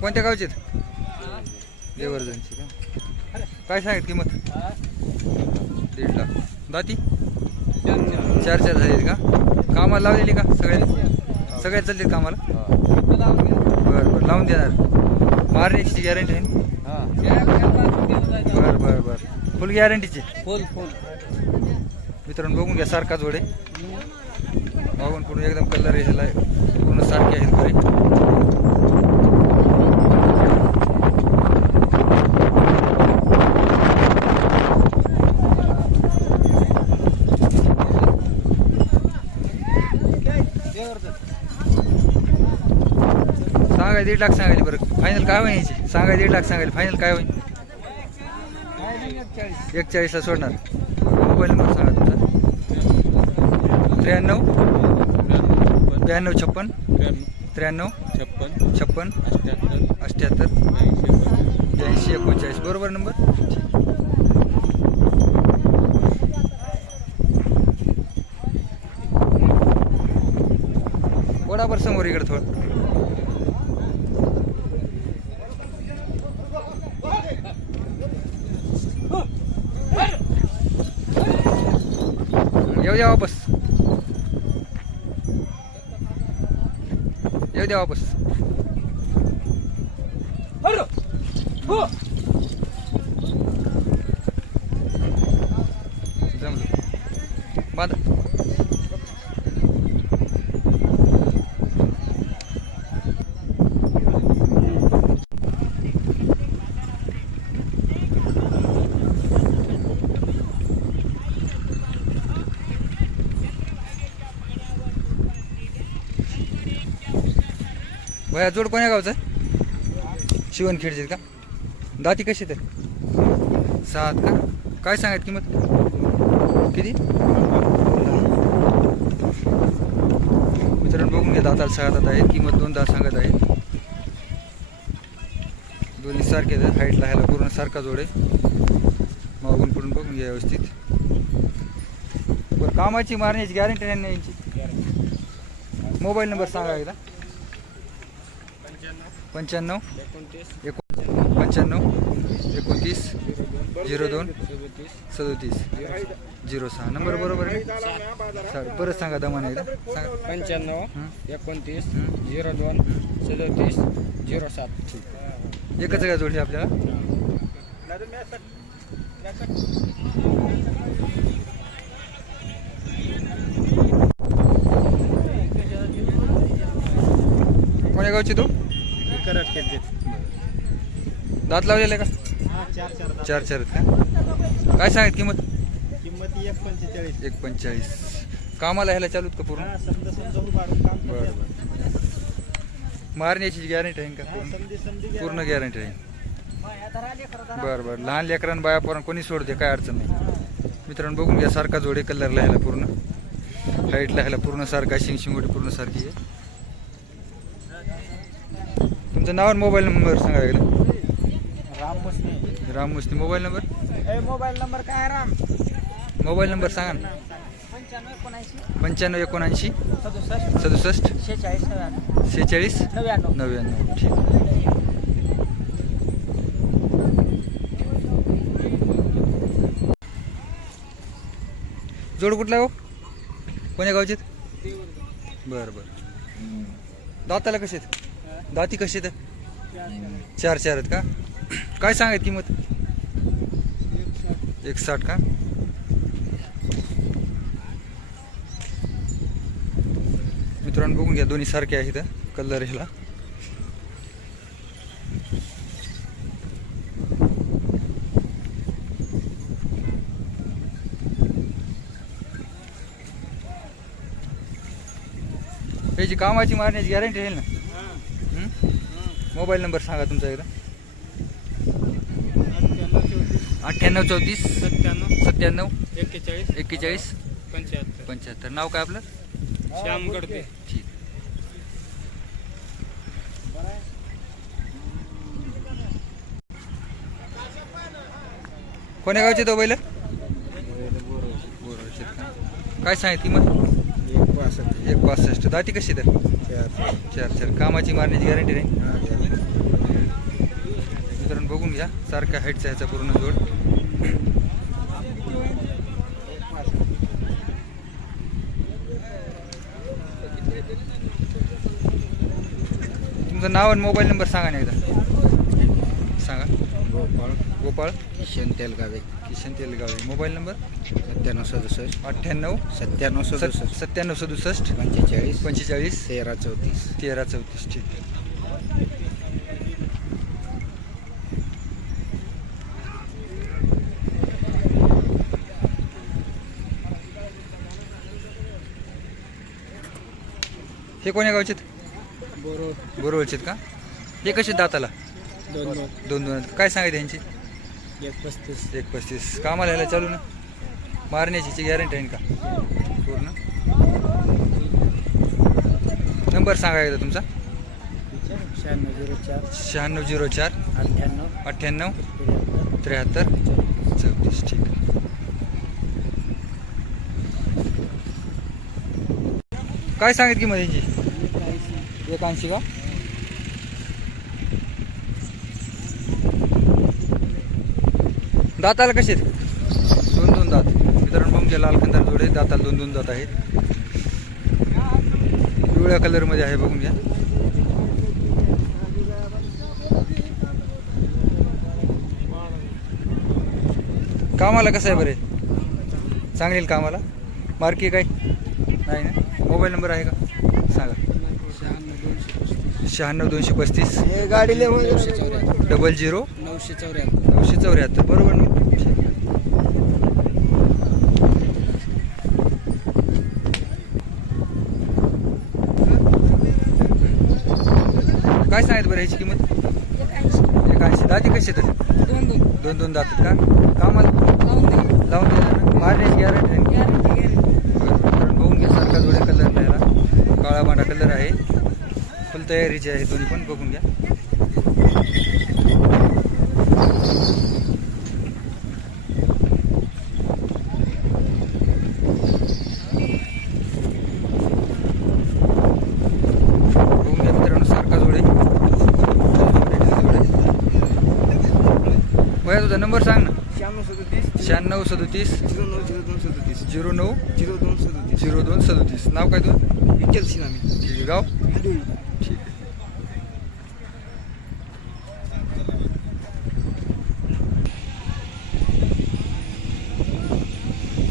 कोणत्या गावचे देवर्धनची का? काय सांगत किंमत? दीड लाख. दाती? चार चार झालेली का? कामाला लावलेली का सगळ्या सगळ्यात चालतील कामाला? बरं बरं. लावून देणार. मारण्याची गॅरंटी आहे? बरं बरं बरं. फुल गॅरंटीची फुल फुल मित्रांनो बघून घ्या सारखा जोडे मागून पुढून एकदम कलर ह्याला पूर्ण सारखे आहेत सांगाय दीड लाख सांगायचे बरं. फायनल काय होईल याची? सांगाय दीड लाख सांगायला. फायनल काय होईल? एकचाळीसला सोडणार. मोबाईल नंबर सांगा तुमचा. त्र्याण्णव? ब्याण्णव छप्पन? त्र्याण्णव? छप्पन? छप्पन अठ्ठ्याहत्तर अठ्ठ्याहत्तर ऐंशी ब्याऐंशी एकोणचाळीस. बरोबर नंबर वडाभर समोर इकडे थोडं येऊ द्या वापस येऊ द्या वापस. हो. भया जोड कोण्या गावचं? शिवणखेडचे का? दाती कशी तर सात का? काय सांगत किंमत? किती? मित्रांनो बघून घ्या दाताला सहा दात आहेत किंमत दोन दहा सांगत आहेत. दोन्ही सारखे हाईटला ह्याला पूर्ण सारखा जोड आहे. मागून पुढून बघून घ्या व्यवस्थित. बरं कामाची मारण्याची गॅरंटी नाही यांची? मोबाईल नंबर सांगा एकदा. पंच्याण्णव. एकोणतीस. एको पंच्याण्णव. एकोणतीस. झिरो दोन. सदोतीस. झिरो सहा. नंबर बरोबर आहे चालेल. परत सांगा दमाने सांगा. पंच्याण्णव? एकोणतीस? झिरो दोन. सदोतीस. झिरो सात. एकच काय जोडी आपल्याला? कोण्या गावची तू? करत केले दात लावलेला आहे चार चार का चार चार. आहेत का काय सांगत किंमत? किंमत एक पंचेचाळीस. एक पंचेचाळीस. कामाला ह्याला चालूत का पूर्ण? समजा समजा उभारून काम बरं बरं. मारण्याची गॅरंटी आहे का पूर्ण? समधी समधी पूर्ण गॅरंटी आहे. बरं बरं. लहान लेकरांना बाया पोरांना कोणी सोडते काय अडचण नाही. मित्रांनो बघून घ्या सारखा जोडे कलरला ह्याला पूर्ण. हाईटला ह्याला पूर्ण सारखा शिंग शिंगोटी पूर्ण सारखी आहे. तुमचं नाव आणि मोबाईल नंबर सांगा एकदा. राम मुसने राम मुस्ती मोबाईल नंबर? ए मोबाईल नंबर काय राम? मोबाईल नंबर सांगा ना. पंच्याण्णव एकोणऐंशी. पंच्याण्णव एकोणऐंशी. सदुसष्ट. सदुसष्ट. शेहेचाळीस नव्याण्णव. सेहेचाळीस नव्याण्णव. नव्याण्णव. ठीक. जोड कुठला आहे हो? कोण्या गावचे बरं बरं. दाताला कसे आहेत? दाती कशी आहेत? चार चार आहेत का? काय सांगायत किंमत? एक साठ का? मित्रांनो बघून घ्या दोन्ही सारखे आहेत कलर ह्याला. याची कामाची मारण्याची गॅरंटी राहील ना? मोबाईल नंबर सांगा तुमचा एकदा. अठ्ठ्याण्णव चौतीस. सत्त्याण्णव. सत्त्याण्णव. एक्केचाळीस. एक्केचाळीस. पंच्याहत्तर. पंच्याहत्तर. नाव काय आपलं? श्याम ठीक. कोण्या गावचे तो बैल? काय सांगितली पासष्ट. एक पासष्ट. दाती कशी तर चार. चार चार. कामाची मारण्याची गॅरंटी नाही? बघून घ्या. सारख्या हाईटचा ह्याचा पूर्ण जोड. तुमचं नाव आणि मोबाईल नंबर सांगा ना एकदा. सांगा. गोपाळ. गोपाळ. किशन तेलगावे. किशन तेलगावे. Mobile number? सत्त्याण्णव सदुसष्ट. अठ्ठ्याण्णव? सत्त्याण्णव सत- सदुसष्ट. सत्त्याण्णव सदुसष्ट? पंचेचाळीस. पंचेचाळीस? तेरा चौतीस. तेरा चौतीस. ठीक. हे कोण्या गावचे बरोबर बोरवळचे का? हे कसे दाताला? दोन दोन. दोन दोन. काय सांगायचे यांची एक पस्तीस. एक पस्तीस. कामाला यायला चालू ना? मारण्याची गॅरंटी आहे का? पूर्ण? नंबर सांगा एकदा तुमचा. शहाण्णव झिरो चार. शहाण्णव झिरो चार. अठ्ठ्याण्णव. अठ्ठ्याण्णव. त्र्याहत्तर. त्र्याहत्तर. चौतीस. ठीक. आहे काय सांगित किंमत यांची एक ऐंशी का? दाताला कसे आहेत? दोन दोन दात. वितरण मग लाल कंदार जोडे दाताला दोन दोन दात आहेत. पिवळ्या कलरमध्ये आहे बघून घ्या. कामाला कसं आहे बरे? चांगली कामाला? मार्की काय? नाही ना? मोबाईल नंबर आहे का? सांगा. शहाण्णव दोनशे पस्तीस. गाडी डबल झिरो. नऊशे चौऱ्याहत्तर. नऊशे चौऱ्याहत्तर. बरोबर ना. काय सांगितलं बरं ह्याची किंमत? एक ऐंशी दाती कशी आहेत? दोन दोन. दोन दोन दातात का? कामाला? लावून द्या. लावून दिला ना. मारण्याची गॅरंटी आहे. गॅरंटी गॅरंटी बरं बघून घ्या सारखा जोडे कलर त्याला काळा पांढरा कलर आहे. तयारीचे आहे दोन्ही पण बघून घ्या. बघून घ्या मित्रांनो सारखा जोडे. बघा तुझा नंबर सांग ना. शहाण्णव सदतीस शहाण्णव सदोतीस झिरो नऊ झिरो दोन सदतीस. झिरो नऊ झिरो दोन सदतीस. झिरो दोन सदोतीस. नाव काय तुझं? विठ्ठल सिनामी गाव हाडूळ ठीक आहे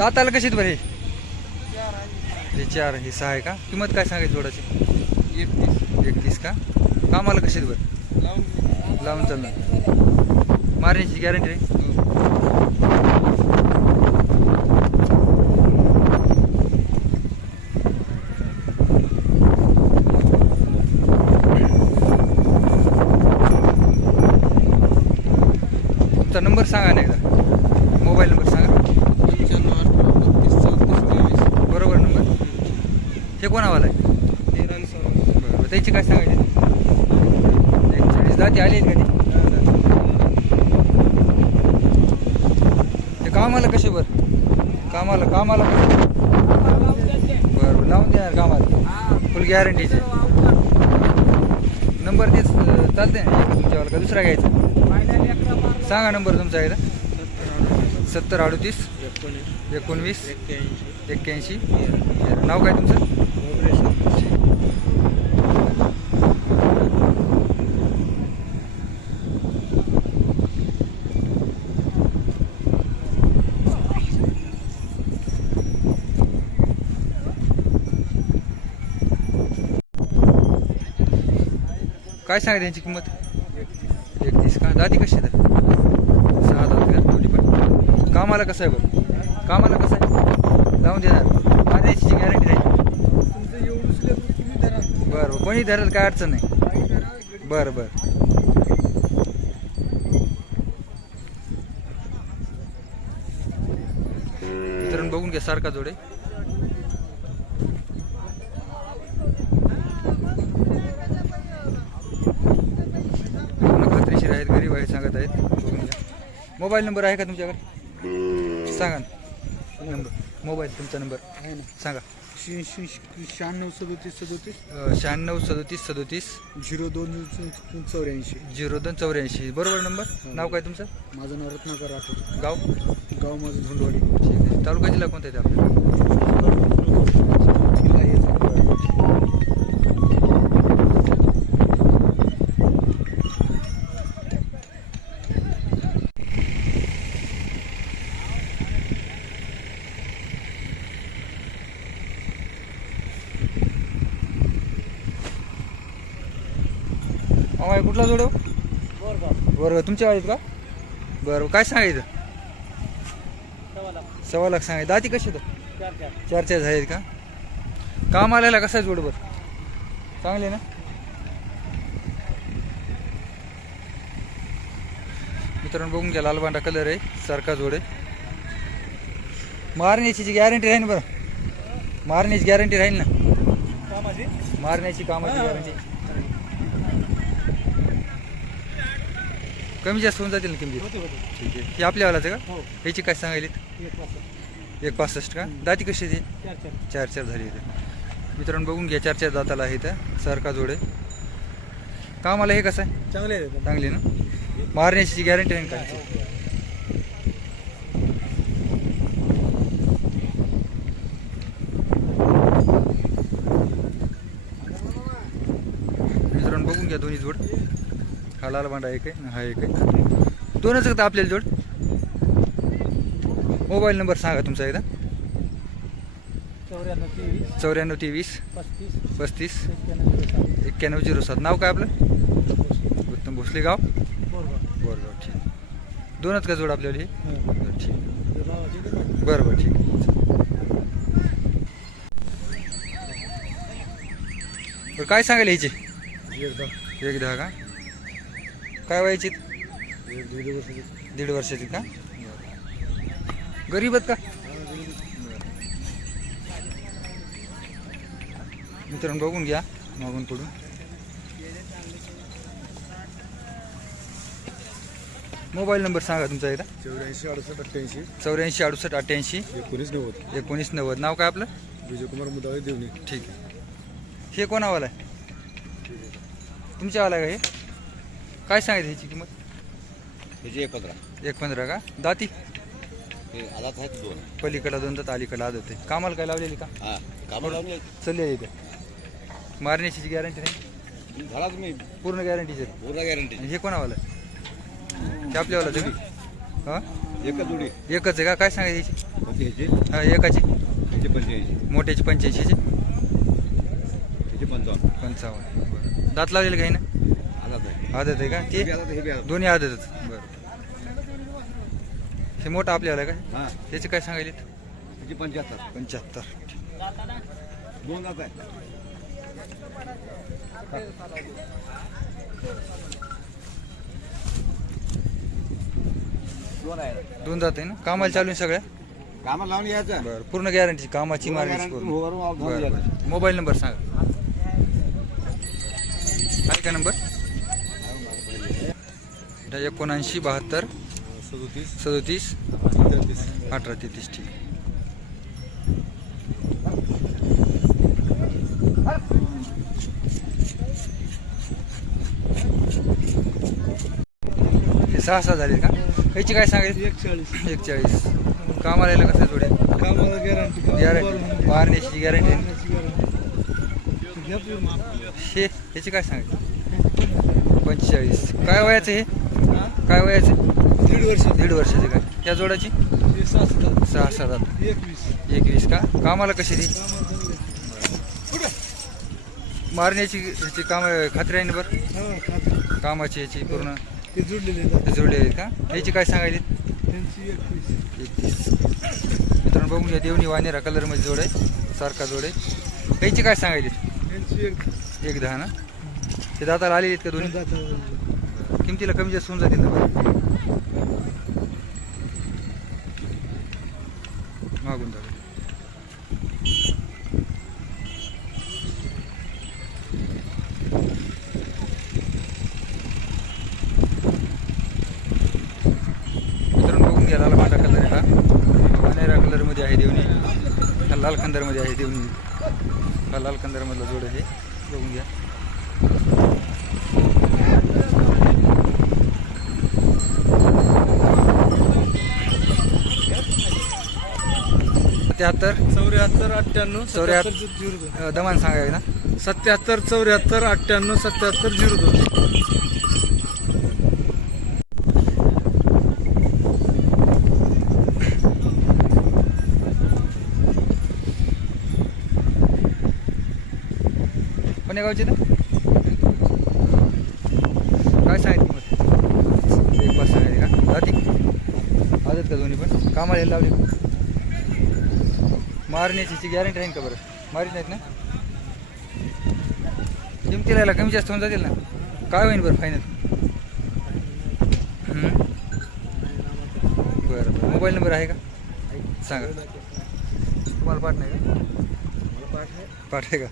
दाताला कशीत बरे? हे चार हे सहा आहे का? किंमत काय सांगायची जोडाची? एकतीस. एकतीस का? कामाला कशीत बरं? लावून लावून चालणार. मारण्याची गॅरंटी आहे? तुमचा नंबर सांगा ना एकदा. मोबाईल नंबर सांगा पंच्याण्णव अठरा बत्तीस चौतीस तेवीस बरोबर नंबर हे कोणावाला आहे? तेरा बरोबर त्याची काय सांगायची? एकचाळीस दाती आली आहेत का ती? ते कामाला कसे बरं? कामाला कामाला बरं लावून द्या कामाला. फुल गॅरंटीचे नंबर तेच चालते ना? एक तुमच्यावाला का दुसरा घ्यायचा? सांगा नंबर तुमचा एकदा. सत्तर अडतीस एकोणीस एकोणवीस एक्क्याऐंशी. नाव काय तुमचं? काय सांगा त्यांची किंमत? एकतीस का? दादी कशी आहे तर सहा दात थोडी पण. कामाला कसं आहे बरं? कामाला कसं आहे? लावून देणार. माझ्याची गॅरंटी नाही बरं बरं. कोणी धरल काय अडचण नाही. बरं बरं. मित्रांनो बघून घ्या सारखा जोडे. खात्रीशीर आहेत गरीब आहेत सांगत आहेत. बघून घ्या. मोबाईल नंबर आहे का तुमच्याकडे? सांगा नंबर. मोबाईल तुमचा नंबर. आहे ना. सांगा. शहाण्णव सदोतीस सदोतीस. अं, शहाण्णव सदोतीस सदोतीस. झिरो दोन चौऱ्याऐंशी. झिरो दोन चौऱ्याऐंशी. बरोबर नंबर? नाव काय तुमचं? माझं नाव रत्नाकर राठोड. गाव? गाव माझं धोंडवाडी. ठीक आहे. तालुका जिल्हा कोणता आहे ते आपल्याला जिल्हा हेच आहे. अहो कुठला जोड? बरं तुमच्या आहेत का? बरं काय सांगायचं? सव्वा लाख सांगायचं. दाती कशी तर चार चार आहेत का? काम आलेला कसा जोड बरं चांगले ना? मित्रांनो बघून घ्या लालबांडा कलर आहे सारखा जोड आहे. मारण्याची जी गॅरंटी राहील बरं. मारण्याची गॅरंटी राहील ना? मारण्याची कामाची गॅरंटी कमी जास्त होऊन जातील ना किमती? ठीक आहे. ही आपल्यावालाच आहे का? ह्याची काय सांगायली एक पासष्ट का? दाती कशी आहे ती? चार चार. झाली इथे. मित्रांनो बघून घ्या चार चार दाताला आहे इथं. सारखा जोड आहे. कामाला हे कसं आहे? चांगले आहे चांगली ना? मारण्याची गॅरंटी आहे ना का मित्रांनो बघून घ्या दोन्ही जोड हा लाल भांडा एक आहे हा एक आहे. दोनच का आपल्याला जोड? मोबाईल नंबर सांगा तुमचा एकदा. चौऱ्याण्णव तेवीस. चौऱ्याण्णव तेवीस. पस्तीस. पस्तीस. एक्क्याण्णव झिरो सात. नाव काय आपलं? उत्तम भोसले गाव? बरोबर बरं बरं ठीक. दोनच का जोड आपल्याला हे? बरं ठीक. बरं बरं ठीक. बरं काय सांगाल ह्याचे एकदा एक दहा का? काय व्हायची दीड वर्षाची. दीड वर्षाची का? गरीब आहेत का? मित्रांनो बघून घ्या मागून पुढून मोबाईल नंबर सांगा तुमचा एकदा. चौऱ्याऐंशी अडुसष्ट अठ्ठ्याऐंशी. चौऱ्याऐंशी अडुसष्ट अठ्ठ्याऐंशी. एकोणीस नव्वद. एकोणीस नव्वद. नाव काय आपलं? विजयकुमार मुदाळे देवणी. ठीक आहे. हे कोणावाला आहे. तुमच्यावाला आहे का हे? काय सांगायचं ह्याची किंमत? त्याचे एक पंधरा एक पंधरा का? दाती? हे आहेत दोन. पलीकडला दोन दात अलीकडला आदत आहे कामाला काय लावलेली का? हा कापड लावून चालली इथे. मारण्याची गॅरंटी नाही? झाला तुम्ही पूर्ण गॅरंटीचे पूर्ण गॅरंटी हे कोणावाला? आहे आपल्यावाला का हां? एकच जोडी. एकच आहे का? काय सांगायची ह्याची? ह्याची हा एकाची? ह्याची पंच्याऐंशी मोठ्याची पंच्याऐंशीची? ह्याची पंचावन्न. पंचावन्न. बरं. दात लावलेलं काही ना? आदात आहे का? ते दोन्ही आदतच. बरं. हे मोठं आपल्याला का? हा. त्याचे काय सांगायले पंच्याहत्तर. पंच्याहत्तर. दोन दात आहे दोन ना? कामाला चालू आहे सगळ्या? कामाला लावून यायचं बरं. पूर्ण गॅरंटी कामाची बरं मोबाईल नंबर सांगा. आहे का नंबर? एकोणऐंशी बहात्तर सदोतीस. सदोतीस अठरा तेहतीस ठीक. हे सहा सहा झाले का? याची काय सांगायची एक चाळीस एक चाळीस कामाला यायला कसं कामाला गॅरंटी गॅरंटी मारण्याची गॅरंटी हे याची काय सांगायची पंचेचाळीस. काय वयाचं हे? काय वयाचं? दीड वर्ष दीड वर्षाचे काय? या जोडाची सहा सात. एकवीस. एकवीस का? कामाला कशी ती? मारण्याची ह्याची काम खात्री आहे ना बरं? कामाची याची पूर्ण? ते जुडलेले आहेत का? याची काय सांगायची एकवीस. मित्रांनो बघून घ्या देवणी वानेरा कलरमध्ये जोड आहे सारखा जोड. आहे याची काय सांगायची एक. एक दहा ना? ते दाताला आलेली आहेत का दोन्ही? दाता किमतीला कमी जास्त होऊन जातील ना मागून जाऊ. बघून घ्या लाल मांडा कलर आहे हा. कलरमध्ये आहे देवणी. हा लाल खंदरमध्ये आहे देवणी. हा लाल कंदारमधला जोड आहे. सत्याहत्तर. चौऱ्याहत्तर अठ्ठ्याण्णव चौऱ्याहत्तर. झिरो दोन. दमान सांगावे ना सत्याहत्तर चौऱ्याहत्तर अठ्ठ्याण्णव सत्याहत्तर झिरो दोन. कोण्या गावचे तर काय सांगितलं मग एक पाच सांगायचे का? जाती. आदत का दोन्ही पण? कामाला लावली? मारण्याची गॅरंटी राहील का बरं? मारीत नाहीत ना? किमती राहिला कमी जास्त होऊन जातील ना? काय होईल बरं फायनल बरं बरं. मोबाईल नंबर आहे का? सांगा. तुम्हाला पाठ नाही का? पाठ आहे का?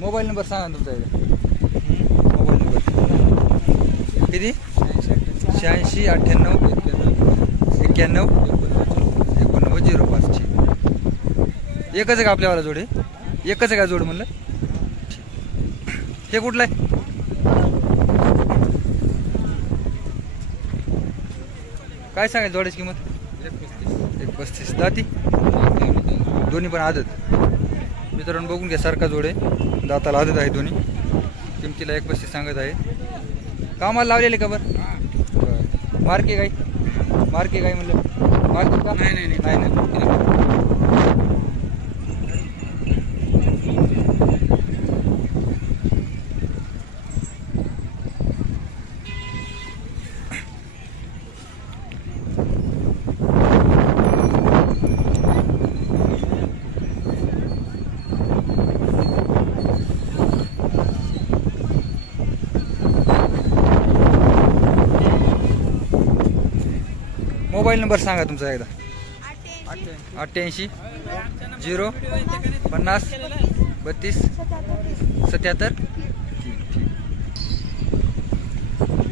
मोबाईल नंबर सांगा ना तुमचा एकदा. Mobile number. किती? शहाऐंशी अठ्ठ्याण्णव एक्क्याण्णव. झिरो पाच. ठीक. एकच आहे का आपल्यावाला जोड? हे एकच आहे का जोड म्हणलं. हे कुठलं आहे? काय सांगायचं जोड्याची किंमत? एक पस्तीस दाती? दोन्ही पण आदत. मित्रांनो बघून घ्या सारखा जोड आहे. दाताला आदत आहे दोन्ही. किमतीला एक पस्तीस सांगत आहे. कामाला लावलेले का बरं? बरं मार्के गाई. मार्के गाई म्हणलं. मार्के का नाही, नाही, नाही. नाही नाही मोबाईल नंबर सांगा तुमचा एकदा. अठ्ठ्याऐंशी. झिरो. पन्नास. बत्तीस. सत्याहत्तर.